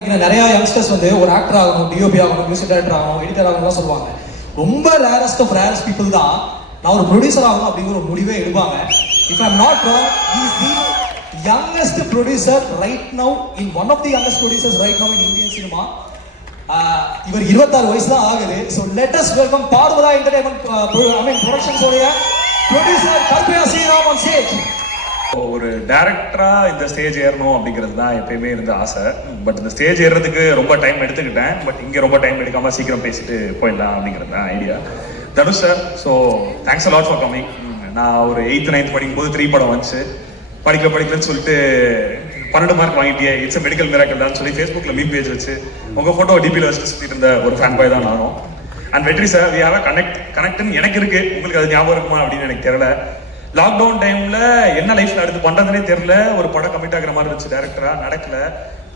நிறைய யங்ஸ்டர்ஸ் வந்து ஒரு ஆக்டர் ஆகணும், டிஓபி ஆகணும், மியூசிக் டைரக்டர் ஆகணும், எடிட்டர் ஆகணும் சொல்லுவாங்க. ரொம்ப ரேரஸ்ட் ஆஃப் ரேரஸ்ட் பீப்புள் தான் நான் ஒரு ப்ரொடியூசர் ஆகணும் அப்படிங்கிற ஒரு முடிவே எடுப்பாங்க. If I am not wrong, he is the youngest producer right now in one of the youngest producers right now in Indian cinema. இவர் 26 வயசு தான் ஆகுது. So let us welcome Parvatha entertainment productions உடைய producer Kalpana Sriram on stage. ஒரு டைரக்டரா இந்த stage ஏறணும் அப்படிங்கிறது தான் எப்பயுமே இருந்த ஆசை. பட் இந்த ஸ்டேஜ் ஏறதுக்கு ரொம்ப டைம் எடுத்துக்கிட்டேன். பட் இங்கே ரொம்ப டைம் எடுக்காம சீக்கிரம் பேசிட்டு போயிடலாம் அப்படிங்கிறது தான் idea. Dhanush sir, so thanks a lot for coming. நான் ஒரு 8th 9th படிக்கும்போது 3 படம் வந்துச்சு. படிக்கலன்னு சொல்லிட்டு 12 மார்க் வாங்கிட்டியே, இட்ஸ் மெடிக்கல் மிராக்கல் தான் சொல்லி ஃபேஸ்புக்கில் மீம் பேஜ் வச்சு உங்கள் ஃபோட்டோ டிபியில் வச்சுட்டு சுற்றிட்டு இருந்த ஒரு ஃபேன் பாய் தான் நானும். அண்ட் வெற்றி சார், வி ஹேவ் கனெக்ட்னு எனக்கு இருக்கு, உங்களுக்கு அது ஞாபகம் இருக்குமா அப்படின்னு எனக்கு தெரியல. லாக்டவுன் டைம்ல என்ன லைஃப்ல அடுத்து பண்றதுனே தெரியல. ஒரு படம் கமிட் ஆகிற மாதிரி இருந்துச்சு, டைரக்டரா நடக்கல,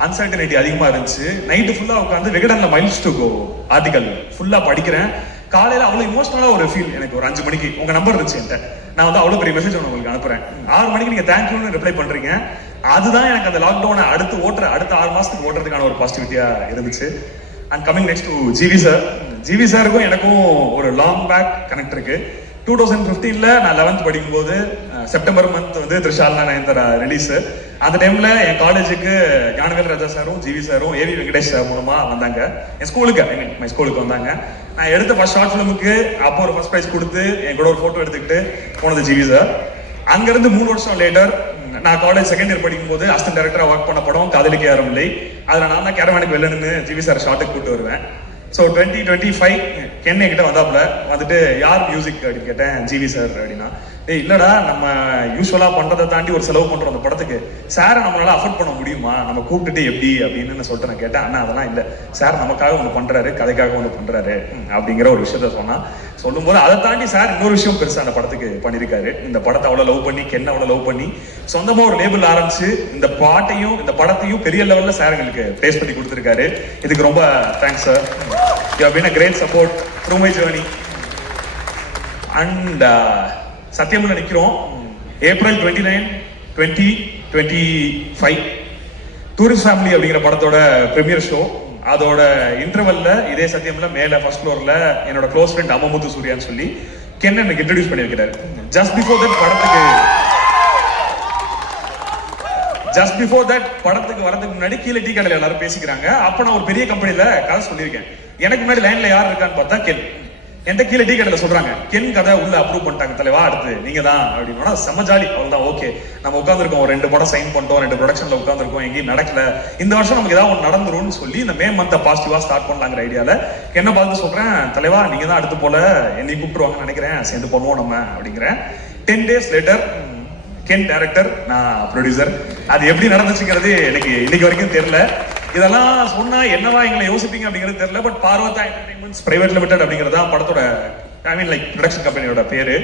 அன்சர்டனிட்டி அதிகமா இருந்துச்சு. நைட்டு ஃபுல்லா உட்காந்து விகடன்ல மைல்ஸ் டு கோ ஆர்டிகல் ஃபுல்லா படிக்கிறேன். காலையில அவ்வளவு இமோஷனலா ஒரு ஃபீல். எனக்கு ஒரு 5 மணிக்கு உங்க நம்பர் இருந்துச்சு என்கிட்ட. நான் வந்து அவ்வளவு பெரிய மெசேஜ் உங்களுக்கு அனுப்புறேன். 6 மணிக்கு நீங்க தேங்க்யூன்னு ரிப்ளை பண்றீங்க. அதுதான் எனக்கு அந்த லாக்டவுனை அடுத்த 6 மாசத்துக்கு ஓட்டுறதுக்கான ஒரு பாசிட்டிவிட்டியா இருந்துச்சு. And coming next to GV sir. GV சாருக்கும் எனக்கும் ஒரு லாங் பேக் கனெக்ட் இருக்கு. 2015ல நான் 11th படிக்கும்போது செப்டம்பர் மந்த் வந்து த்ரிஷால்னா நயன்தாரா ரிலீஸ். அந்த டைம்ல என் காலேஜுக்கு ஞானவேல் ராஜா சாரும் ஜிவி சாரும் ஏவி வெங்கடேஷ் சார் மூலமா வந்தாங்க என் ஸ்கூலுக்கு. மை ஸ்கூலுக்கு வந்தாங்க. நான் எடுத்த ஃபர்ஸ்ட் ஷார்ட் ஃபிலிமுக்கு அப்போ ஒரு ஃபர்ஸ்ட் ப்ரைஸ் கொடுத்து என் கூட ஒரு போட்டோ எடுத்துக்கிட்டு போனது ஜிவி சார். அங்கிருந்து 3 வருஷம் லேட்டர் நான் காலேஜ் செகண்ட் இயர் படிக்கும்போது அசிஸ்டன்ட் டைரக்டரா ஒர்க் பண்ண படம் காதலிக்க யாரும் இல்லை. அதில் நான் தான் கேரவானுக்கு வெளிலன்னு ஜிவி சார் ஷார்ட்டுக்கு கூப்பிட்டு வருவேன். ஸோ 2025 கென்னை கிட்ட வந்தாப்புல வந்துட்டு யார் மியூசிக் அப்படின்னு கேட்டேன். ஜிவி சார் அப்படின்னா, இல்லடா நம்ம யூஸ்வலா பண்றதை தாண்டி ஒரு செலவு பண்றோம் அந்த படத்துக்கு, சாரை நம்மளால அஃபோர்ட் பண்ண முடியுமா, நம்ம கூப்பிட்டுட்டு எப்படி அப்படின்னு நான் சொல்லிட்டு நான் கேட்டேன். அண்ணா அதெல்லாம் இல்லை, சார் நமக்காக ஒன்று பண்றாரு, கதைக்காக ஒன்று பண்றாரு அப்படிங்கிற ஒரு விஷயத்த சொன்னா. சொல்லும் போது அதை தாண்டி சார் இன்னொரு விஷயம் பெருசா அந்த படத்துக்கு பண்ணியிருக்காரு. இந்த படத்தை அவ்வளவு லவ் பண்ணி, கென்னை அவ்வளவு லவ் பண்ணி சொந்தமா ஒரு லேபிள் ஆரம்பிச்சு இந்த பாட்டையும் இந்த படத்தையும் பெரிய லெவல்ல சார் எங்களுக்கு பிளேஸ் பண்ணி கொடுத்துருக்காரு. இதுக்கு ரொம்ப thanks sir. You have been a great support through my journey. And சத்தியம்ல நிக்கிறோம். April 29, 2025 டூரிஸ்ட் ஃபேமிலி அப்படிங்கிற படத்தோட பிரீமியர் ஷோ. அதோட இன்டர்வல்ல இதே சத்தியம்ல மேல ஃபர்ஸ்ட் ஃப்ளோர்ல என்னோட க்ளோஸ் ஃப்ரெண்ட் அமமுத்து சூர்யான்னு சொல்லி கென் எனக்கு இன்ட்ரடியூஸ் பண்ணியிருக்கிறாரு. ஜஸ்ட் பிஃபோர் தட் படத்துக்கு வரதுக்கு முன்னாடி கீழே டீ கடையில் எல்லாரும் பேசிக்கிறாங்க. அப்ப நான் ஒரு பெரிய கம்பெனில கதை சொல்லியிருக்கேன். எனக்கு முன்னாடி லைன்ல யார் இருக்கான்னு பார்த்தா கென். என்கிட்ட கீழே டீ கடையில் சொல்றாங்க, கென் கதை உள்ள அப்ரூவ் பண்ணிட்டாங்க தலைவா, அடுத்து நீங்க தான் அப்படின்னா செம்ம ஜாலி. அவ்வளவுதான், ஓகே நம்ம உட்காந்துருக்கோம், 2 படம் சைன் பண்ணிட்டோம், 2 ப்ரொடக்ஷன்ல உட்காந்துருக்கோம், எங்கேயும் நடக்கல, இந்த வருஷம் நமக்கு ஏதாவது ஒன்று நடந்துரும்னு சொல்லி இந்த மே மந்த் பாசிட்டிவா ஸ்டார்ட் பண்ணலாங்கிற ஐடியால என்ன பார்த்து சொல்றேன், தலைவா நீங்க தான் அடுத்து போல என்னை கூப்பிட்டுருவாங்கன்னு நினைக்கிறேன், சேர்ந்து பண்ணுவோம் நம்ம அப்படிங்கிறேன். 10 days லேட்டர் கென் டைரக்டர், நான் ப்ரொடியூசர். அது எப்படி நடந்துச்சுங்கிறது எனக்கு இன்னைக்கு வரைக்கும் தெரியல. இதெல்லாம் சொன்னா என்னவா எங்களை யோசிப்பீங்க அப்படிங்கிறது தெரியல. But Parvati entertainments private limited அப்படிங்கிறது தான் படத்தோட ப்ரொடக்ஷன் கம்பெனியோட பேரு.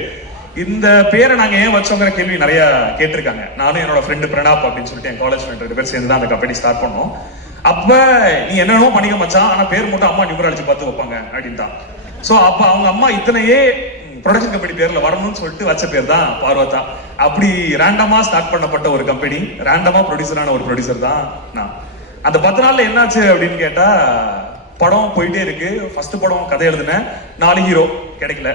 இந்த பேரை நாங்க ஏன் வச்சோங்கிற கேள்வி நிறைய கேட்டிருக்காங்க. நானும் என்னோட ஃப்ரெண்டு பிரணாப் அப்படின்னு சொல்லிட்டு என் காலேஜ் ஃப்ரெண்ட் 2 பேர் சேர்ந்து தான் அந்த கம்பெனி ஸ்டார்ட் பண்ணோம். அப்ப நீ என்னென்னமோ பண்ணிக்க மச்சான், ஆனா பேர் மட்டும் அம்மா நியூமராலஜி பார்த்து வைப்பாங்க அப்படின்னு தான். ஸோ அப்ப அவங்க அம்மா இத்தனையே ப்ரொடக்ஷன் கம்பெனி பேர்ல வரணும்னு சொல்லிட்டு வச்ச பேர் தான் பார்வதா. அப்படி ரேண்டமா ஸ்டார்ட் பண்ணப்பட்ட ஒரு கம்பெனி, ரேண்டமா ப்ரொடியூசரான ஒரு ப்ரொடியூசர் தான் நான். அந்த 10 நாள்ல என்னாச்சு அப்படின்னு கேட்டா, படம் போயிட்டே இருக்கு. ஃபர்ஸ்ட் படம் கதை எழுதினேன், 4 ஹீரோ கிடைக்கல.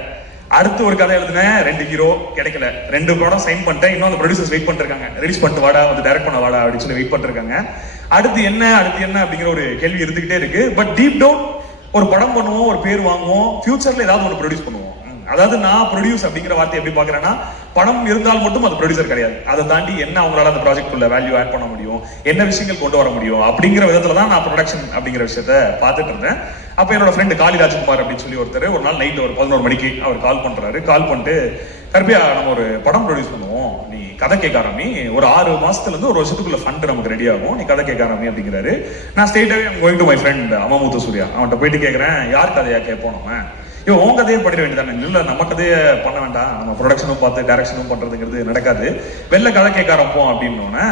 அடுத்து ஒரு கதை எழுதினேன், 2 ஹீரோ கிடைக்கல. 2 படம் சைன் பண்ணிட்டேன். இன்னும் அந்த ப்ரொடியூசர்ஸ் வெயிட் பண்ணிருக்காங்க, ரிலீஸ் பண்ணிட்டு வாடா, வந்து டைரக்ட் பண்ண வாடா அப்படின்னு சொல்லி வெயிட் பண்ணிருக்காங்க. அடுத்து என்ன அப்படிங்கிற ஒரு கேள்வி இருந்துகிட்டே இருக்கு. பட் டீப் டவுன் ஒரு படம் பண்ணுவோம், ஒரு பேர் வாங்குவோம், ஃபியூச்சர்ல ஏதாவது ஒன்று ப்ரொடியூஸ் பண்ணுவோம். அதாவது நான் ப்ரொடியூஸ் அப்படிங்கிற வார்த்தை எப்படி பாக்குறேன்னா, படம் இருந்தால் மட்டும் அது ப்ரொடியூசர் கிடையாது, அதை தாண்டி என்ன அவங்களால அந்த ப்ராஜெக்ட் உள்ள வேல்யூ ஆட் பண்ண முடியும், என்ன விஷயங்கள் கொண்டு வர முடியும் அப்படிங்கிற விதத்துல தான் நான் ப்ரொடக்ஷன் அப்படிங்கிற விஷயத்த பார்த்துட்டு இருந்தேன். அப்ப என்னோட ஃப்ரெண்டு காளி ராஜ்குமார் அப்படின்னு சொல்லி ஒருத்தர் ஒரு நாள் நைட் ஒரு 11 மணிக்கு அவர் கால் பண்றாரு. கால் பண்ணிட்டு, கருப்பியா நம்ம ஒரு படம் ப்ரொடியூஸ் பண்ணுவோம், நீ கதை கேட்க ஆரம்பி, ஒரு 6 மாசத்துல இருந்து 1 வருஷத்துக்குள்ள ஃபண்ட் நமக்கு ரெடி ஆகும், நீ கதை கேட்க ஆரம்பி அப்படிங்கிறாரு. நான் ஸ்ட்ரெயிட்டாவே going to my friend Amamuthu Surya, அவன்கிட்ட போயிட்டு கேட்கறேன், யார் கதையா கேட்போம் நம்ம, உன் கதையை பண்ணிட வேண்டியதானே. இல்ல நம்ம கதையை பண்ண வேண்டாம், நம்ம ப்ரொடக்ஷனும் பார்த்து டைரக்ஷனும் பண்றதுங்கிறது நடக்காது, வெளில கதை கேட்க ஆரம்பிப்போம் அப்படின்னோடனே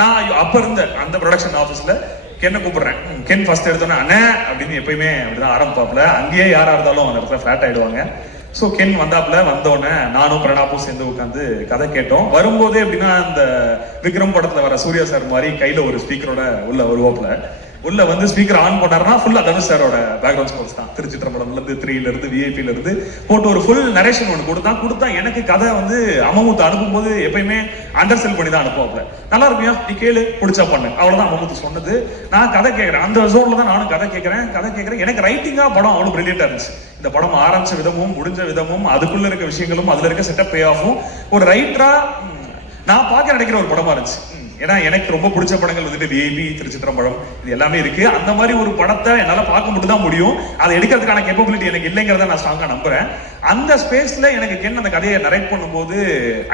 நான் அப்ப இருந்த அந்த ப்ரொடக்ஷன் ஆஃபீஸ்ல கென்னை கூப்பிடுறேன். கென் ஃபர்ஸ்ட் எடுத்தோன்னே அண்ணே அப்படின்னு எப்பயுமே அப்படிதான் ஆரம்பிப்பாப்ல. அங்கேயே யாரா இருந்தாலும் அந்த இடத்துல ஃபிளாட் ஆயிடுவாங்க. ஸோ கென் வந்தாப்புல, வந்தோடனே நானும் பிரணாப்பும் சேர்ந்து உட்காந்து கதை கேட்டோம். வரும்போதே எப்படின்னா அந்த விக்ரம் படத்துல வர சூர்யா சார் மாதிரி கையில ஒரு ஸ்பீக்கரோட உள்ள வருவாப்புல உள்ள வந்து ஸ்பீக்கர் ஆன் பண்ணாருன்னா ஃபுல்லா தனுஷ் சாரோட பேக்ரவுண்ட் ஸ்கோர்ஸ் தான். திருச்சிற்றம்பலம்ல இருந்து 3ல இருந்து விஐபில இருந்து போட்டு ஒரு ஃபுல் நரேஷன் ஒன்று கொடுத்தா எனக்கு கதை வந்து அமமுத்து அனுப்பும்போது எப்பயுமே அண்டர் செல் பண்ணி தான் அனுப்புவாப்ல. நல்லா இருக்கியா நீ கேளு பிடிச்சா பண்ணு, அவ்வளவுதான் அமமுத்து சொன்னது. நான் கதை கேட்கறேன், அந்த ஜோன்ல தான் நானும் கதை கேட்கறேன். எனக்கு ரைட்டிங்கா படம் அவ்வளவு பிரில்லியண்டா இருந்துச்சு. இந்த படம் ஆரம்பிச்ச விதமும் முடிஞ்ச விதமும் அதுக்குள்ள இருக்க விஷயங்களும் அதுல இருக்க செட்டப் பே ஆஃபும் ஒரு ரைட்டரா நான் பார்க்க நினைக்கிற ஒரு படமா இருந்துச்சு. ஏன்னா எனக்கு ரொம்ப பிடிச்ச படங்கள் வந்துட்டு விஐபி, திருச்சிற்றம்பலம் இது எல்லாமே இருக்கு. அந்த மாதிரி ஒரு படத்தை என்னால பார்க்க மட்டும் தான் முடியும். அதை எடுக்கிறதுக்கான கேப்பபிலிட்டி எனக்கு இல்லைங்கிறத நான் ஸ்ட்ராங்கா நம்புறேன். அந்த ஸ்பேஸ்ல எனக்கு கென் அந்த கதையை நரேட் பண்ணும்போது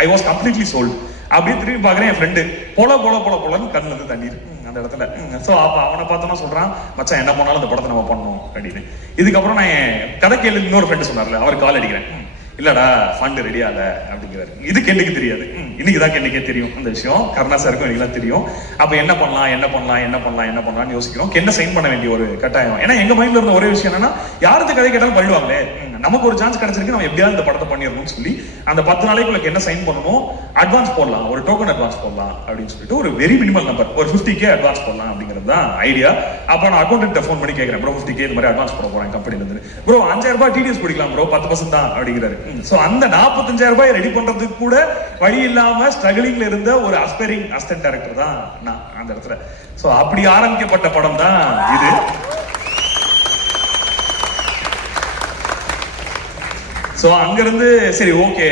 ஐ வாஸ் கம்ப்ளீட்லி சோல்ட். அப்படியே திரும்பி பாக்குறேன், என் ஃப்ரெண்டு போலன்னு கண்ணுல இருந்து தண்ணீர் அந்த இடத்துல. சோ அப்ப அவனை பார்த்தோம்னா சொல்றான், மச்சான் என்ன பண்ணாலும் அந்த படத்தை நம்ம பண்ணணும் அப்படின்னு. இதுக்கப்புறம் நான் என் கதை கேள்வி இன்னொரு ஃப்ரெண்டு சொன்னார்ல, அவர் கால் அடிக்கிறேன். இல்லடா ஃபண்ட் ரெடியா இல்ல அப்படிங்கிறாரு. இது கென்னுக்கு தெரியாது, இன்னைக்குதான் கென்னுக்கே தெரியும் அந்த விஷயம். கருணா சாருக்கும் எனக்கு தெரியும். அப்ப என்ன பண்ணலாம்னு யோசிக்கிறோம். கென்ன சைன் பண்ண வேண்டிய ஒரு கட்டாயம். ஏன்னா எங்க மைண்ட்ல இருந்த ஒரே விஷயம் என்னன்னா, யாருக்கு கதை கேட்டாலும் பண்ணிடுவாங்களே, நமக்கு ஒரு சான்ஸ் கிடைச்சிருக்கு, நம்ம எப்படியாவது இந்த படத்தை பண்ணிடணும்னு சொல்லி அந்த 10 நாளைக்குள்ள என்ன சைன் பண்ணணும், அட்வான்ஸ் போடலாம், ஒரு டோக்கன் அட்வான்ஸ் போடலாம் அப்படின்னு சொல்லிட்டு ஒரு வெரி மினிமல் நம்பர், ஒரு 50K அட்வான்ஸ் போடலாம் அப்படிங்கிறது தான் ஐடியா. அப்ப நான் அக்கௌண்ட் ஃபோன் பண்ணி கேட்கிறேன், ப்ரோ 50K இந்த மாதிரி அட்வான்ஸ் போட போறேன் கம்பெனில இருந்து. ப்ரோ 5000 ரூபாய் டிடிஎஸ் பிடிக்கலாம் ப்ரோ, 10% தான் அப்படிங்கிறாரு. சோ அந்த 45,000 ரூபாய் ரெடி பண்றதுக்கு கூட வழி இல்லாம ஸ்ட்ரகிளிங்ல இருந்த ஒரு அஸ்பைரிங் அசிஸ்டன்ட் டைரக்டர் தான் நான் அந்த இடத்துல. சோ அப்படி ஆரம்பிக்கப்பட்ட படம் தான் இது. சோ அங்கிருந்து சரி ஓகே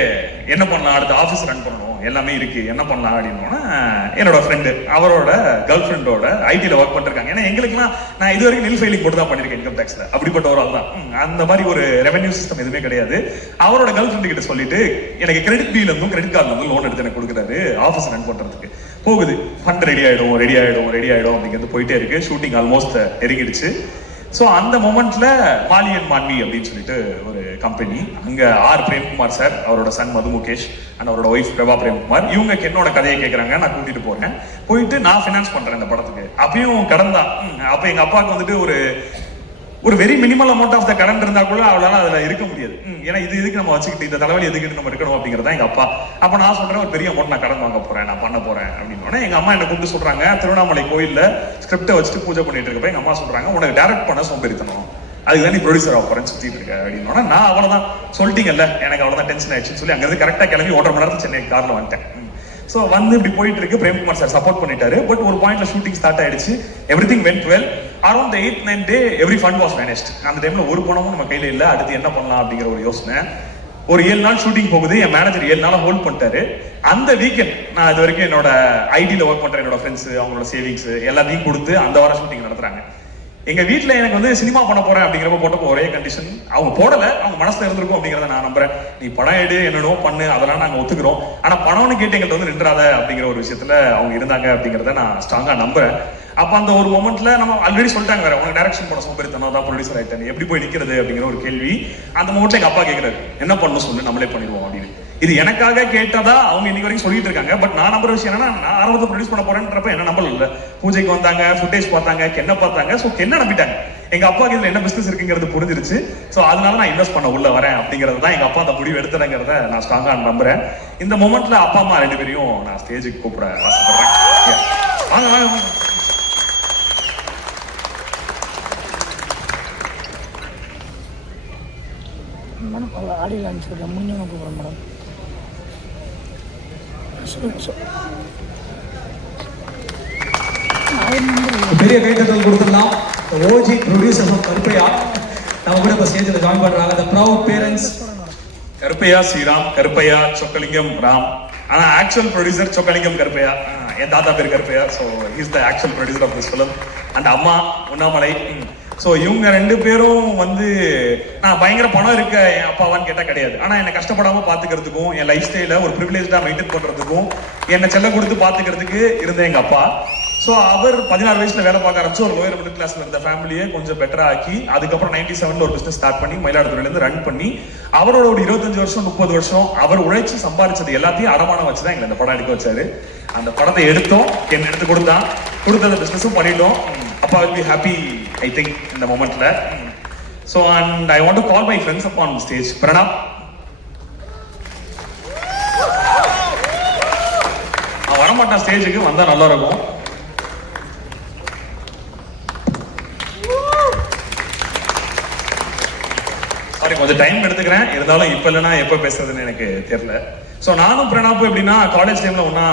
என்ன பண்ணலாம், அடுத்த ஆபீஸ் ரன் பண்ணணும், எல்லாமே இருக்கு, என்ன பண்ணலாம் அப்படின்னா என்னோட ஃப்ரெண்டு அவரோட கேர்ள் ஃப்ரெண்டோட ஐடில ஒர்க் பண்ணிருக்காங்க. ஏன்னா எங்களுக்குலாம் நான் இது வரைக்கும் நில் ஃபைலிங் போட்டு தான் பண்ணிருக்கேன் இன்கம் டேக்ஸ்ல. அப்படிப்பட்ட ஒரு ஆள் தான். அந்த மாதிரி ஒரு ரெவென்யூ சிஸ்டம் எதுவுமே கிடையாது. அவரோட கேர்ள் ஃப்ரெண்டு கிட்ட சொல்லிட்டு எனக்கு கிரெடிட் பில் இருந்தும் கிரெடிட் கார்டுல இருந்து லோன் எடுத்து எனக்கு கொடுக்குறாரு ஆஃபீஸ் ரன் பண்றதுக்கு. போகுது, ஃபண்ட் ரெடி ஆயிடும் அப்படிங்கிறது போயிட்டே இருக்கு. Shooting almost நெருங்கிடுச்சு. ஸோ அந்த மொமெண்ட்ல மாலி அண்ட் மான்வி அப்படின்னு சொல்லிட்டு ஒரு கம்பெனி, அங்க ஆர் பிரேம்குமார் சார், அவரோட சன் மது முகேஷ் அண்ட் அவரோட ஒய்ஃப் பிரபா பிரேம்குமார், இவங்க என்னோட கதையை கேட்கறாங்க. நான் கூட்டிட்டு போயிட்டு நான் ஃபினான்ஸ் பண்றேன் இந்த படத்துக்கு. அப்பயும் கடன் தான். அப்ப எங்க அப்பாவுக்கு வந்துட்டு ஒரு very minimal amount of the கடன் இருந்தா கூட அவளால அதுல இருக்க முடியாது. ஏன்னா இதுக்கு நம்ம வச்சுக்கிட்டு இந்த தலைவலி எதுக்கு நம்ம இருக்கணும் அப்படிங்கிறதா எங்க அப்பா. அப்ப நான் சொல்றேன், ஒரு பெரிய அமௌண்ட் நான் கடன் வாங்க போறேன், நான் பண்ண போறேன் அப்படின்னு. எங்க அம்மா என்ன கூப்பிட்டு சொல்றாங்க, திருவண்ணாமலை கோயில்ல ஸ்கிரிப்டை வச்சுட்டு பூஜை பண்ணிட்டு இருக்கப்ப எங்க அம்மா சொல்றாங்க, உனக்கு டைரக்ட் பண்ண சோம்பேறித்தனம், அதுதான் நீ ப்ரொடியூசர் ஆக போறேன்னு சுத்திட்டு இருக்க அப்படின்னு. நான் அவ்வளவுதான் சொல்லிட்டீங்கல்ல, எனக்கு அவ்வளவுதான் டென்ஷன் ஆயிடுச்சுன்னு சொல்லி அங்கிருந்து கரெக்டா கிளம்பி 1.5 மணி நேரத்துல சென்னை கார்ல வந்துட்டேன். ஸோ வந்து இப்படி போயிட்டு இருக்கு. பிரேம்குமார் சார் சப்போர்ட் பண்ணிட்டாரு. பட் ஒரு பாயிண்ட்ல ஷூட்டிங் ஸ்டார்ட் ஆயிடுச்சு. Everything went well. Around 8th-9th day every fund was vanished. அந்த டைம்ல ஒரு பணமும் நம்ம கையில இல்ல. அடுத்து என்ன பண்ணலாம் அப்படிங்கிற ஒரு யோசனை. ஒரு 7 நாள் ஷூட்டிங் போகுது. என் மேனேஜர் 7 நாளா ஹோல்ட் பண்ணிட்டாரு. அந்த வீக்கெண்ட் நான் இது வரைக்கும் என்னோட ஐடியில ஒர்க் பண்ற என்னோட ஃப்ரெண்ட்ஸ், அவங்களோட சேவிங்ஸ் எல்லாத்தையும் கொடுத்து அந்த வாரம் ஷூட்டிங் நடத்துறாங்க. எங்க வீட்டுல எனக்கு வந்து சினிமா பண்ண போறேன் அப்படிங்கிறப்ப போட்ட ஒரே கண்டிஷன், அவங்க போடல, அவங்க மனசுல இருந்திருக்கும் அப்படிங்கறத நான் நம்புறேன். நீ படம் எடு, என்னடோ பண்ணு, அதெல்லாம் நாங்க ஒத்துக்கிறோம். ஆனா பணம்னு கேட்டு எங்கள்கிட்ட வந்து நின்றாத அப்படிங்கிற ஒரு விஷயத்துல அவங்க இருந்தாங்க அப்படிங்கறத நான் ஸ்ட்ராங்கா நம்புறேன். அப்ப அந்த ஒரு மொமெண்ட்ல நம்ம ஆல்ரெடி சொல்லிட்டாங்க, வேற உனக்கு டைரக்ஷன் பண்ண சோம்பேறித்தனம் தான், ப்ரொடியூசர் ஆயிட்டேன், எப்படி போய் நிக்கிறது அப்படிங்கிற ஒரு கேள்வி. அந்த மொமெண்ட்ல எங்க அப்பா கேட்கிறாரு, என்ன பண்ணணும் சொல்லு, நம்மளே பண்ணிடுவோம் அப்படின்னு. இது எனக்காக கேட்டதா அவங்க இன்னைக்கு வரைக்கும் சொல்லிட்டு இருக்காங்க. பட் நான் நம்புற விஷயம் என்னன்னா, நான் ஆரம்பத்தை ப்ரொடியூஸ் பண்ண போறேன்றப்ப என்ன நம்பல இல்ல. பூஜைக்கு வந்தாங்க, ஃபுட்டேஜ் பார்த்தாங்க, கென்ன பார்த்தாங்க. ஸோ கென்ன நம்பிட்டாங்க. எங்க அப்பாவுக்கு இதுல என்ன பிசினஸ் இருக்குங்கிறது புரிஞ்சிருச்சு. ஸோ அதனால நான் இன்வெஸ்ட் பண்ண உள்ள வரேன் அப்படிங்கிறது தான் எங்க அப்பா அந்த முடிவு எடுத்துறேங்கிறத நான் ஸ்ட்ராங்கா நம்புறேன். இந்த மொமெண்ட்ல அப்பா அம்மா 2 பேரையும் நான் ஸ்டேஜுக்கு கூப்பிட ஆசைப்படுறேன். வாங்க வாங்க. ஆடியில் அனுப்பிச்சிருக்கேன், முன்னே கூப்பிட்றேன் மேடம். பெரிய கைத்தட்டல் கொடுத்துடலாம். ஓஜி ப்ரொடியூசர் ஆஃப் கருப்பையா நம்ம கூட இப்போ ஸ்டேஜில் ஜாயின் பண்றாங்க. The proud parents Karuppaiya Sriram, Karuppaiya Chockalingam Ram. ஆனா ஆக்சுவல் ப்ரொடியூசர் சொக்கலிங்கம் கருப்பையா. என் தாத்தா பேர் Karuppaiya. So he's the actual producer of this film. And அம்மா உண்ணாமலை. ஸோ இவங்க 2 பேரும் வந்து நான் பயங்கர பணம் இருக்க என் அப்பாவான்னு கேட்டால் கிடையாது. ஆனால் என்னை கஷ்டப்படாமல் பார்த்துக்கிறதுக்கும், என் லைஃப் ஸ்டைலை ஒரு ப்ரிவிலேஜாக மெயின்டைன் பண்ணுறதுக்கும், என்னை செல்ல கொடுத்து பார்த்துக்கிறதுக்கு இருந்த எங்கள் அப்பா. ஸோ அவர் 16 வயசுல வேலை பார்க்க ஆரம்பிச்சு ஒரு லோயர் மிடில் கிளாஸ்ல இருந்த ஃபேமிலியை கொஞ்சம் பெட்டரா ஆக்கி, அதுக்கப்புறம் 97ல ஒரு பிசினஸ் ஸ்டார்ட் பண்ணி மயிலாடுதுறையிலேருந்து ரன் பண்ணி, அவரோட ஒரு 25 வருஷம் 30 வருஷம் அவர் உழைச்சு சம்பாதிச்சது எல்லாத்தையும் அடமானம் வச்சுதான் எங்களை இந்த படம் எடுக்க வச்சாரு. அந்த படத்தை எடுத்தோம், என்ன எடுத்து கொடுத்த பிசினஸும் பண்ணிட்டோம். அப்பா will be happy, I think, இந்த மொமெண்ட்ல. So and I want to call my friends up on stage. Pranab, வரமாட்டான் ஸ்டேஜுக்கு, வந்தா நல்லா இருக்கும். சாரி கொஞ்சம் டைம் எடுத்துக்கிறேன், இருந்தாலும் இப்ப இல்லைன்னா எப்ப பேசுறதுன்னு எனக்கு தெரியல. ஸோ நானும் பிரணாப்பும் எப்படின்னா காலேஜ் டைம்ல ஒன்னா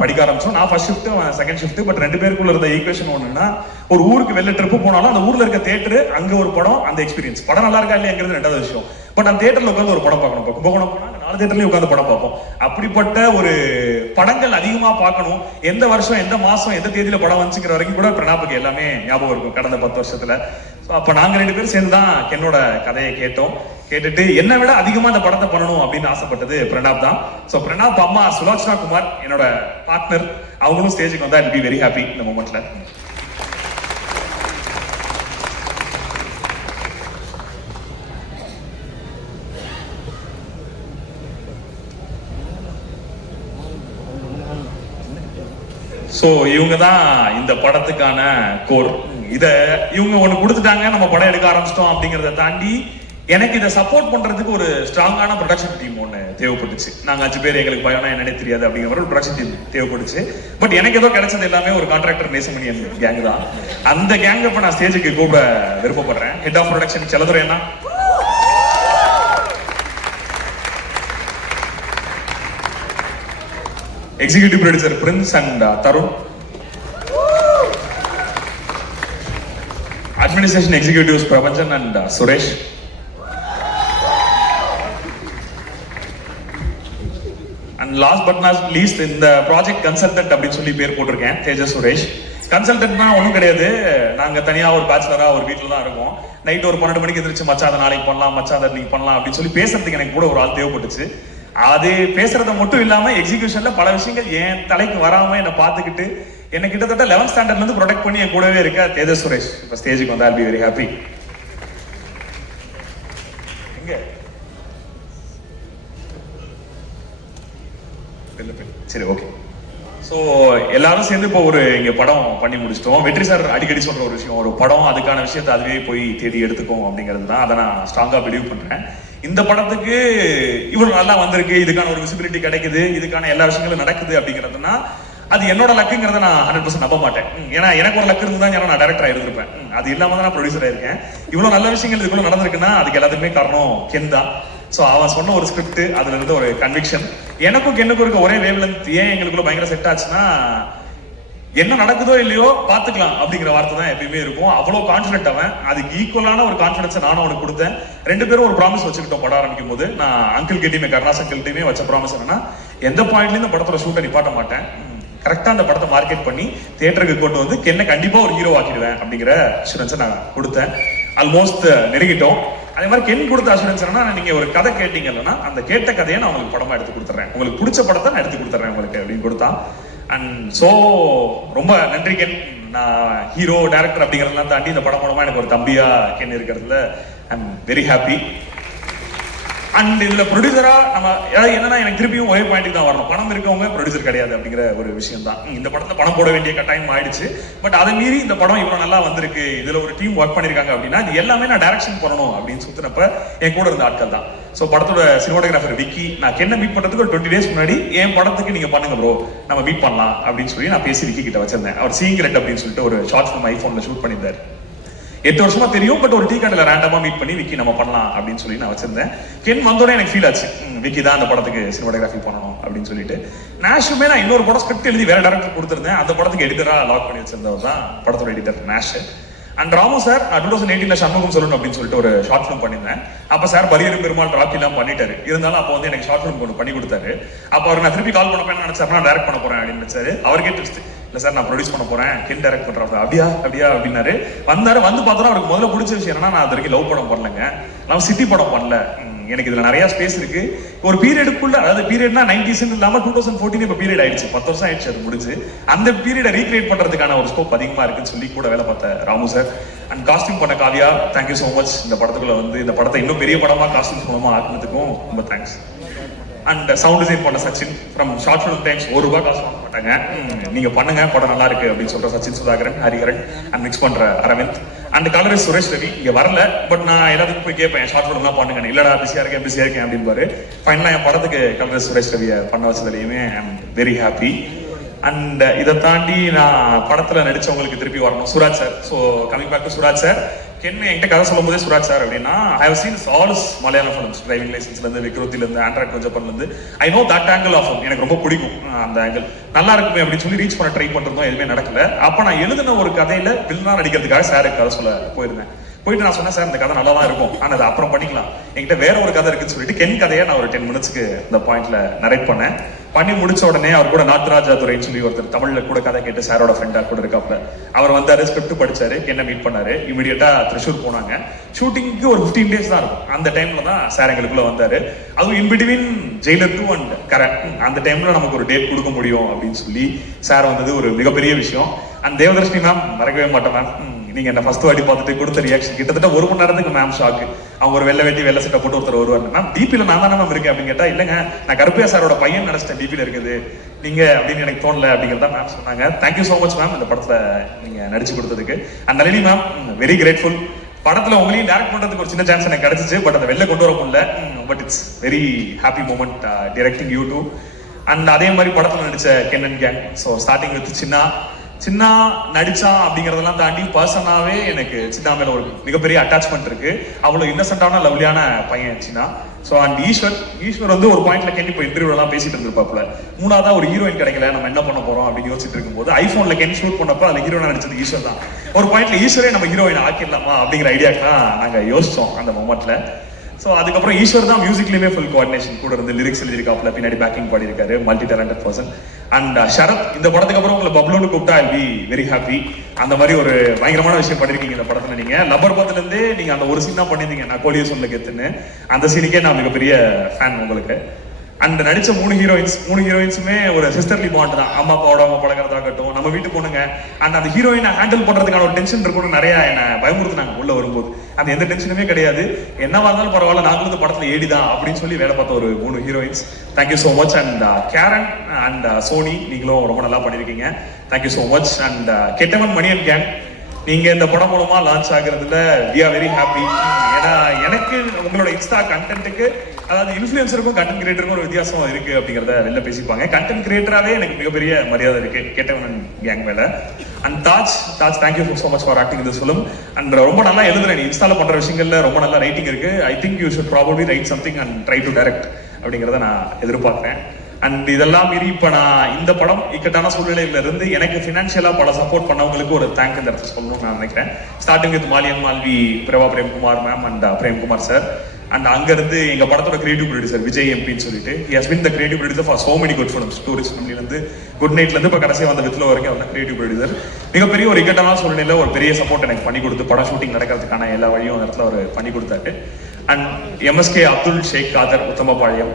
படிக்க ஆரம்பிச்சோம். நான் first shift, second shift. But ரெண்டு பேருக்குள்ள இருந்த ஈக்குவேஷன் ஒண்ணுன்னா, ஒரு ஊருக்கு வெளில ட்ரிப்பு போனாலும் அந்த ஊர்ல இருக்க தியேட்டர், அங்க ஒரு படம், அந்த எக்ஸ்பீரியன்ஸ். படம் நல்லா இருக்கா இல்லையாங்கிறது ரெண்டாவது விஷயம். பட் அந்த தியேட்டர்ல உட்காந்து ஒரு படம் பார்க்கணும். இப்போ கும்பகோணம் போனா 4 தியேட்டர்லயும் உட்காந்து படம் பார்ப்போம். அப்படிப்பட்ட ஒரு படங்கள் அதிகமா பார்க்கணும். எந்த வருஷம், எந்த மாசம், எந்த தேதியில படம் வந்துச்சுக்கிற வரைக்கும் கூட பிரணாப்புக்கு எல்லாமே ஞாபகம் இருக்கும் கடந்த 10 வருஷத்துல. அப்ப நாங்க 2 பேரும் சேர்ந்து தான் என்னோட கதையை கேட்டோம். கேட்டுட்டு என்னை விட அதிகமா இந்த படத்தை பண்ணணும் அப்படின்னு ஆசைப்பட்டது பிரணாப் தான். சோ பிரணாப் அம்மா சுலோச்சனா குமார் என்னோட பார்ட்னர், அவங்களும் ஸ்டேஜுக்கு வந்தா ஐ பி வெரி ஹாப்பி இந்த மொமெண்ட்ல. சோ இவங்க தான் இந்த படத்துக்கான கோர். இத இவங்க ஒண்ணு கொடுத்துட்டாங்க, நம்ம படம் எடுக்க ஆரம்பிச்சிட்டோம் அப்படிங்கறத தாண்டி எனக்கு இதை சப்போர்ட் பண்றதுக்கு ஒரு ஸ்ட்ராங்கான ப்ரொடக்ஷன் டீம் ஒன்று தேவைப்பட்டுச்சு. நாங்க 5 பேர், எங்களுக்கு பயம்னா என்னன்னே தெரியாது அப்படிங்கிற ஒரு ப்ரொடக்ஷன் டீம் தேவைப்பட்டுச்சு. பட் எனக்கு ஏதோ கிடைச்சது எல்லாமே ஒரு கான்ட்ராக்டர் நேசமணி கேங் தான். அந்த கேங்க இப்ப நான் ஸ்டேஜுக்கு கூப்பிட விருப்பப்படுறேன். ஹெட் ஆஃப் ப்ரொடக்ஷன் செல்லதுரை அண்ணா, executive producer Prince and Tharun, administration executives Prabanjan and Suresh, and last but not least இந்த ப்ராஜெக்ட் கன்சல்டன்ட் அப்படின்னு சொல்லி பேர் போட்டிருக்கேன், தேஜஸ் சுரேஷ். கன்சல்டன்ட்னா ஒன்றும் கிடையாது, நாங்க தனியா ஒரு பேச்சுலரா ஒரு வீட்டில் தான் இருக்கோம். நைட் ஒரு 12 மணிக்கு எந்திரிச்சு மச்சான் அதை நாளைக்கு பண்ணலாம், மச்சான் அதை நீங்க பண்ணலாம் அப்படின்னு சொல்லி பேசுறதுக்கு எனக்கு கூட ஒரு ஆள் தேவைப்பட்டுச்சு. அது பேசுறத மட்டும் இல்லாம எக்ஸிகியூஷன்ல பல விஷயங்கள் என் தலைக்கு வராம என்னை பார்த்துக்கிட்டு என்ன கிட்டத்தட்ட 11th ஸ்டாண்டர்ட்ல இருந்து ப்ரொடெக்ட் பண்ணி என் கூடவே இருக்க தேஜஸ் சுரேஷ் இப்ப ஸ்டேஜுக்கு வந்தா ஐ பி வெரி ஹாப்பி. எங்க சரி, ஓகே. ஸோ எல்லாரும் சேர்ந்து இப்போ ஒரு இங்க படம் பண்ணி முடிச்சிட்டோம். வெற்றி சார் அடிக்கடி சொல்ற ஒரு விஷயம், ஒரு படம் அதுக்கான விஷயத்தை அதுவே போய் தேடி எடுத்துக்கும் அப்படிங்கிறது தான். அதை நான் ஸ்ட்ராங்கா பிலீவ் பண்றேன். இந்த படத்துக்கு இவ்வளவு நல்லா வந்திருக்கு, இதுக்கான ஒரு விசிபிலிட்டி கிடைக்குது, இதுக்கான எல்லா விஷயங்களும் நடக்குது அப்படிங்கிறதுனா அது என்னோட லக்குங்கிறத நான் 100% நம்ப மாட்டேன். ஏன்னா எனக்கு ஒரு லக்கு இருந்தா நான் டைரக்டரா இருந்திருப்பேன். அது இல்லாம தான் நான் ப்ரொடியூசரா இருக்கேன். இவ்வளவு நல்ல விஷயங்கள் இதுக்குள்ள நடந்திருக்குன்னா அதுக்கு எல்லாத்துக்குமே காரணம் கென் தான். ஸோ அவன் சொன்ன ஒரு ஸ்கிரிப்ட், அதுல இருந்து ஒரு கன்விக்ஷன், எனக்கும் கென்னுக்கும் இருக்க ஒரே வேவ் லென்த் ஏன் எங்களுக்குள்ள பயங்கர செட் ஆச்சுன்னா, என்ன நடக்குதோ இல்லையோ பாத்துக்கலாம் அப்படிங்கிற வார்த்தை தான் எப்பயுமே இருக்கும். அவ்வளவு கான்பிடன்ட் அவன். அதுக்கு ஈக்குவலான ஒரு கான்பிடன்ஸை நானும் அவனுக்கு கொடுத்தேன். 2 பேரும் ஒரு ப்ராமிஸ் வச்சுக்கிட்டோம் படம் ஆரம்பிக்கும் போது. நான் அங்கிள் கிட்டயுமே, கருணாஸ் அங்கிள் கிட்டயுமே வச்ச ப்ராமிஸ் என்னன்னா, எந்த பாயிண்ட்ல இருந்து படத்தோட ஷூட்டை நிப்பாட்ட மாட்டேன், கரெக்டா அந்த படத்தை மார்க்கெட் பண்ணி தியேட்டருக்கு கொண்டு வந்து என்ன கண்டிப்பா ஒரு ஹீரோ ஆக்கிடுவேன் அப்படிங்கிற அஷூரன்ஸை நான் கொடுத்தேன். ஆல்மோஸ்ட் நெருங்கிட்டோம். அதே மாதிரி கென் கொடுத்த அஷூரன்ஸ் என்னன்னா, நீங்க ஒரு கதை கேட்டீங்கன்னா அந்த கேட்ட கதையை நான் உங்களுக்கு படமா எடுத்து கொடுத்துறேன், உங்களுக்கு பிடிச்ச படத்தை நான் எடுத்து கொடுத்துறேன் உங்களுக்கு அப்படின்னு கொடுத்தான். அண்ட் ஸோ ரொம்ப நன்றி கென். நான் ஹீரோ டைரக்டர் அப்படிங்கிறதெல்லாம் தாண்டி இந்த படம் மூலமா எனக்கு ஒரு தம்பியா கென் இருக்கிறதுல ஐ எம் வெரி ஹாப்பி. அண்ட் இதுல ப்ரொடியூசரா நம்ம என்னன்னா, எனக்கு திருப்பியும் ஒரே பாயிண்ட்டுக்கு தான் வரணும், பணம் இருக்கவங்க ப்ரொடியூசர் கிடையாது அப்படிங்கிற ஒரு விஷயம் தான். இந்த படத்துல பணம் போட வேண்டிய கட்டாயம் ஆயிடுச்சு. பட் அதை மீறி இந்த படம் இவ்வளவு நல்லா வந்திருக்கு, இதுல ஒரு டீம் ஒர்க் பண்ணிருக்காங்க அப்படின்னா இது எல்லாமே நான் டைரக்ஷன் பண்ணணும் அப்படின்னு சுத்தினப்ப என் கூட இருந்த ஆட்கள் தான். ஸோ படத்தோட சினிமாட்டோகிராஃபர் விக்கி, நான் கென்னை மீட் பண்றதுக்கு ஒரு 20 days முன்னாடி என் படத்துக்கு நீங்க பண்ணுங்க ப்ரோ, நம்ம மீட் பண்ணலாம் அப்படின்னு சொல்லி நான் பேசி விக்கி கிட்ட வச்சிருந்தேன். அவர் சீக்ரெட் அப்படின்னு சொல்லிட்டு ஒரு ஷார்ட் ஃபிலிம் ஐபோன்ல ஷூட் பண்ணியிருந்தாரு. 8 வருஷமா தெரியும். பட் ஒரு டீ கடையில ரேண்டமா மீட் பண்ணி விக்கி நம்ம பண்ணலாம் அப்படின்னு சொல்லி நான் வச்சிருந்தேன். கென் வந்தோட எனக்கு ஃபீல் ஆச்சு, விக்கி தான் அந்த படத்துக்கு சினிமாட்டோகிராஃபி பண்ணணும் அப்படின்னு சொல்லிட்டு. நேஷுமே நான் இன்னொரு படம் ஸ்கிரிப்ட் எழுதி வேற டேரக்டர் கொடுத்திருந்தேன். அந்த படத்துக்கு எடிட்டரா லாக் பண்ணி வச்சிருந்தவர் தான் படத்தோட எடிட்டர் நேஷ். அண்ட் ராமு சார், நான் 2018 சண்முகம் சொல்லணும் அப்படின்னு சொல்லிட்டு ஒரு ஷார்ட் ஃபிலிம் பண்ணியிருந்தேன். அப்ப சார் பரியரும் பெருமாள் ராக்கி எல்லாம் பண்ணிட்டாரு. இருந்தாலும் அப்போ வந்து எனக்கு ஷார்ட் ஃபிலிம் ஒன்று பண்ணி கொடுத்தாரு. அப்போ அவர் நான் திருப்பி கால் பண்ண நினைச்சாரு, நான் டைரக்ட் பண்ண போறேன் அப்படின்னு நினைச்சாரு. அவருக்கே ட்விஸ்ட், இல்ல சார் நான் ப்ரொடியூஸ் பண்ண போறேன், கென் டைரக்ட் பண்றாரு. அப்படியா அப்படியா அப்படின்னாரு. வந்தாரு. வந்து பார்த்தோன்னா அவருக்கு முதல்ல பிடிச்ச விஷயம் என்னன்னா, நான் அது வரைக்கும் லவ் படம் பண்ணலங்க, நான் சிட்டி படம் பண்ணல, எனக்கு இதுல நிறைய ஸ்பேஸ் இருக்கு. ஒரு பீரியடுக்குள்ள, அதாவது பீரியட்னா 90s இல்லாம 2014 இப்ப பீரியட் ஆயிடுச்சு, 10 வருஷம் ஆயிடுச்சு அது முடிஞ்சு. அந்த பீரியடை ரீக்ரியேட் பண்றதுக்கான ஒரு ஸ்கோப் அதிகமா இருக்குன்னு சொல்லி கூட வேலை பார்த்த ராமு சார். அண்ட் காஸ்டியூம் பண்ண காவியா, தேங்க்யூ சோ மச். இந்த படத்துக்குள்ள வந்து இந்த படத்தை இன்னும் பெரிய படமா காஸ்டியூம்ஸ் மூலமா ஆக்குனதுக்கும் ரொம்ப தேங்க்ஸ். அண்ட் சவுண்ட் டிசைன் பண்ண Sachin from short film times. ₹1 காசு வாங்க மாட்டாங்க, நீங்க பண்ணுங்க படம் நல்லா இருக்கு அப்படின்னு சொல்ற சச்சின் சுதாகரன், ஹரிஹரன் அண்ட் மிக்ஸ் பண்ற அரவிந்த். அண்ட் கலரிஸ்ட் சுரேஷ் ரவி இங்க வரல. பட் நான் எல்லாத்துக்கும் போய் கேட்பேன், ஷார்ட் ஃபிலிம்லாம் பண்ணுங்க, இல்லடா பிஸியா இருக்கேன் அப்படின்னு. ஃபைனலா என் படத்துக்கு கலரிஸ்ட் சுரேஷ் ரவியை பண்ண வச்சதுலையுமே I am very happy. And இதை தாண்டி நான் படத்துல நடிச்சவங்களுக்கு திருப்பி வரணும், Suraj sir. So coming back to Suraj sir, can என்கிட்ட கதை சொல்லும் போதே சுராஜ் சார் அப்படின்னா I have seen all is Malayalam films, driving லைசன்ஸ்ல இருந்து விக்ரோத்தில இருந்து ஆண்ட்ராய்ட் கொஞ்சப்பன்ல இருந்து I know that angle of எனக்கு ரொம்ப பிடிக்கும் அந்த ஆங்கிள். நல்லா இருக்குமே அப்படின்னு சொல்லி ரீச் பண்ண ட்ரை பண்றதும் எதுவுமே நடக்கல. அப்ப நான் எழுதின ஒரு கதையில வில்லனா நடிக்கிறதுக்காக சாருக்கு கதை சொல்ல போயிருந்தேன். போயிட்டு நான் சொன்னேன் சார் இந்த கதை நல்லா தான் இருக்கும், ஆனால் அதை அப்புறம் பண்ணிக்கலாம், என்கிட்ட வேற ஒரு கதை இருக்குன்னு சொல்லிட்டு கென் கதையை நான் ஒரு 10 மினிட்ஸ்க்கு இந்த பாயிண்ட்ல நரேட் பண்ணேன். பண்ணி முடிச்ச உடனே அவர் கூட நாத்ராஜா துரைன்னு சொல்லி ஒருத்தர் தமிழ்ல கூட கதை கேட்டு சாரோட ஃப்ரெண்டா கூட இருக்காப்ல, அவர் வந்தாரு, ஸ்கிரிப்ட் படிச்சாரு, என்ன மீட் பண்ணாரு, இமீடியட்டா திரிஷூர் போனாங்க. ஷூட்டிங்க்கு ஒரு 15 days தான் இருக்கும். அந்த டைம்ல தான் சார் எங்களுக்குள்ள வந்தாரு. அதுவும் in between Jailer 2 and correct அந்த டைம்ல நமக்கு ஒரு டேட் கொடுக்க முடியும் அப்படின்னு சொல்லி சார் வந்தது ஒரு மிகப்பெரிய விஷயம். அண்ட் தேவதர்ஷினி மேம் மறக்கவே மாட்டேன் மேம், நீங்க என்ன ஃபர்ஸ்ட் வாட்டி பார்த்துட்டு கொடுத்த ரியாக்ஷன் கிட்டத்தட்ட 1 மணி நேரத்துக்கு மேம் ஷாக்கு. அவங்க ஒரு வெள்ளை வெட்டி வெள்ளை சட்டை போட்டு ஒருத்தர் வருவாங்க, மேம் டிபில நான் தானே மேம் இருக்கேன் அப்படின்னு கேட்டா, இல்லைங்க நான் கருப்பையா சாரோட பையன் நினைச்சிட்டேன் டிபில இருக்குது நீங்க அப்படின்னு எனக்கு தோணல அப்படிங்கிறத மேம் சொன்னாங்க. தேங்க்யூ ஸோ மச் மேம் இந்த படத்துல நீங்க நடிச்சு கொடுத்ததுக்கு. And Nalini ma'am very grateful. படத்துல உங்களையும் டேரக்ட் பண்றதுக்கு ஒரு சின்ன சான்ஸ் எனக்கு கிடைச்சிச்சு, பட் அதை வெளில கொண்டு வர முடியல. But it's very happy moment directing you too. And அதே மாதிரி படத்துல நடிச்ச Ken and gang. So starting with சின்ன நடிச்சான் அப்படிங்கறதெல்லாம் தாண்டி பர்சனாவே எனக்கு சின்ன மேல ஒரு மிகப்பெரிய அட்டாச்மெண்ட் இருக்கு. அவ்வளவு இன்னசென்டான லவ்லியான பையன் சின்ன. ஸோ அண்ட் ஈஸ்வர் வந்து ஒரு பாயிண்ட்ல கென் இப்போ இன்டர்வியூ எல்லாம் பேசிட்டு இருந்திருப்பாப்புல, 3ஆவதா ஒரு ஹீரோயின் கிடைக்கல, நம்ம என்ன பண்ண போறோம் அப்படின்னு யோசிச்சுட்டு இருக்கும்போது ஐபோன்ல கென் ஷூட் பண்ணப்போ அதுல ஹீரோயினா நடிச்சது ஈஸ்வர் தான். ஒரு பாயிண்ட்ல ஈஸ்வரே நம்ம ஹீரோயின் ஆக்கிடலாமா அப்படிங்கிற ஐடியாக்கெல்லாம் நாங்க யோசிச்சோம் அந்த மொமெண்ட்ல. ஸோ அதுக்கப்புறம் ஈஸ்வர் தான் மியூசிக்லயுமே ஃபுல் கோஆர்டினேஷன் கூட இருந்து லிரிக்ஸ் எழுதிருக்காப்ல, பின்னாடி பேக்கிங் பாடியிருக்காரு, multi talented person. And Sharath இந்த படத்துக்கு அப்புறம் உங்களை பப்ளூன்னு கூப்பிட்டா ஐ பி வெரி ஹாப்பி. அந்த மாதிரி ஒரு பயங்கரமான விஷயம் பண்ணிருக்கீங்க இந்த படத்துல. நீங்க லப்பர் பத்துல இருந்தே நீங்க அந்த ஒரு சீன் தான் பண்ணிருந்தீங்க, நான் கோலியை சொல்ல கெத்துன்னு. அந்த சீனுக்கே நான் மிகப்பெரிய ஃபேன் உங்களுக்கு. அண்ட் நடிச்ச 3 ஹீரோயின்ஸுமே ஒரு சிஸ்டர்லி பாண்ட் தான். அம்மா அப்பாவோட அவங்க பழகிறதாகட்டும், நம்ம வீட்டு பொண்ணுங்க. அண்ட் அந்த ஹீரோயினை ஹேண்டில் பண்றதுக்கான ஒரு டென்ஷன் இருக்கணும், நிறைய என்ன பயமுறுத்துனாங்க உள்ள வரும்போது. அந்த எந்த டென்ஷனுமே கிடையாது, என்னவா இருந்தாலும் பரவாயில்ல, நாங்களும் இந்த படத்துல ஏடிதான் அப்படின்னு சொல்லி வேலை பார்த்த ஒரு 3 heroines. Thank you so much. And Karen and Sony நீங்களும் ரொம்ப நல்லா பண்ணிருக்கீங்க, தேங்க்யூ ஸோ மச். அண்ட் கெட்டவன் மணி அண்ட் கேங் நீங்க இந்த படம் மூலமா லான்ச் ஆகுறதுல வி ஆர் வெரி ஹாப்பி. ஏன்னா எனக்கு உங்களோட இன்ஸ்டா கண்டென்ட்டுக்கு, அதாவது இன்ஃபுளுசருக்கும் கண்டென்ட் கிரியேட்டருக்கும் ஒரு வித்தியாசம் இருக்கு அப்படிங்கிறத வெளில பேசிப்பாங்க. கண்டென்ட் கிரியேட்டராகவே எனக்கு மிகப்பெரிய மரியாதை இருக்கு கெட்டவன் கேங் மேல. And Taj thank you so much for acting இந்த ஃபிலிம். அண்ட் ரொம்ப நல்லா எழுதுறேன், நீ இன்ஸ்டால பண்ற விஷயங்கள்ல ரொம்ப நல்லா ரைட்டிங் இருக்கு. I think you should probably right something and try to direct அப்படிங்கிறத நான் எதிர்பார்க்கிறேன். அண்ட் இதெல்லாம் மீறி இப்ப நான் இந்த படம் இக்கட்டான சூழ்நிலையில இருந்து எனக்கு பினான்சியலா பல சப்போர்ட் பண்ணவங்களுக்கு ஒரு தேங்க் இந்த இடத்துல சொல்லணும்னு நான் நினைக்கிறேன். ஸ்டார்டிங் வித் மாலியன் Malvi, Prabha Premkumar ma'am and Premkumar sir. And அங்க இருந்து எங்க படத்தோட கிரியேட்டிவ் ப்ரொடியூசர் விஜய் எம்பின்னு சொல்லிட்டு, he has been the creative producer for so many good films. Tourist ஃபேமிலில இருந்து குட் நைட்ல இருந்து இப்ப கடைசியா வந்த வித்ல வரைக்கும் அவர் கிரியேட்டிவ் ப்ரொடியூசர். மிகப்பெரிய ஒரு இக்கட்டான சூழ்நிலையில ஒரு பெரிய சப்போர்ட் எனக்கு பண்ணி கொடுத்து படம் ஷூட்டிங் நடக்கிறதுக்கான எல்லா வழியும் அந்த இடத்துல அவர் பண்ணி கொடுத்தாரு. And MSK Abdul Sheikh Kader Uttamapalayam.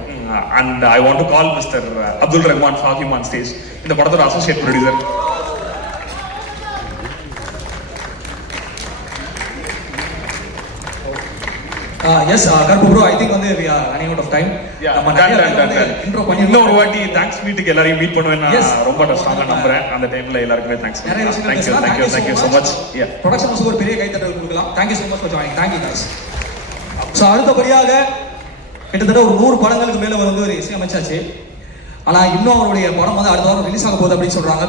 And I want to call Mr. Abdul Rahman Fakim on stage. இந்த படத்தோட அசோசியேட் ப்ரொடியூசர். எஸ் கருப்பு ப்ரோ, ஐ திங்க் வந்து we are running out of time. நம்ம இன்ட்ரோ பண்ணி இன்னொரு வாட்டி தேங்க்ஸ் மீட்டுக்கு எல்லாரையும் meet பண்ணுவேன் நான் ரொம்ப ஸ்ட்ராங்கா நம்புறேன். அந்த டைம்ல எல்லாருக்குமே thanks. Thank you so much. Production ஹவுஸ்க்கு ஒரு பெரிய கைத்தட்டல் கொடுக்கலாம். Thank you so much for joining. Thank you guys. So அடுத்தபடியாக கிட்டத்தட்ட ஒரு 100 படங்களுக்கு மேல வந்து ஒரு இசையமைச்சாச்சு. ஆனா இன்னும் அவருடைய படம் வந்து அடுத்த வாரம் ரிலீஸ் ஆக போகுது அப்படின்னு சொல்றாங்க.